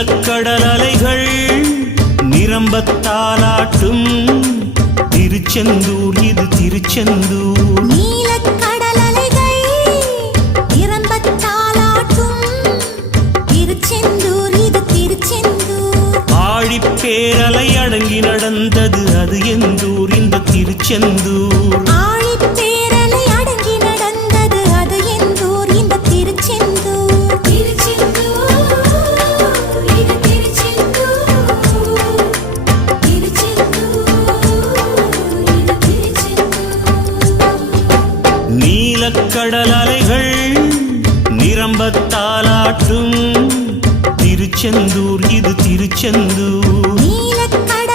நீலக்கடல் அலைகள் நிரம்பத்தாலாட்டும் திருச்செந்தூர் இது திருச்செந்தூர். நீலக்கடல் அலைகள் நிரம்பத்தாலாட்டும் திருச்செந்தூர் இது திருச்செந்தூர். ஆழிப்பேரலை அடங்கி நடந்தது அது எந்தூர் இந்த திருச்செந்தூர். ஆழிப்பேரலை அடங்கி நடந்தது அது எந்தூர் இந்த திருச்செந்தூர். திருச்செந்தூர் இது திருச்செந்தூர். திருச்செந்தூர் இது திருச்செந்தூர். நீலக்கடல் அலைகள் நிரம்பத்தாலாட்டும் திருச்செந்தூர் இது திருச்செந்தூர். நீலக்கடல்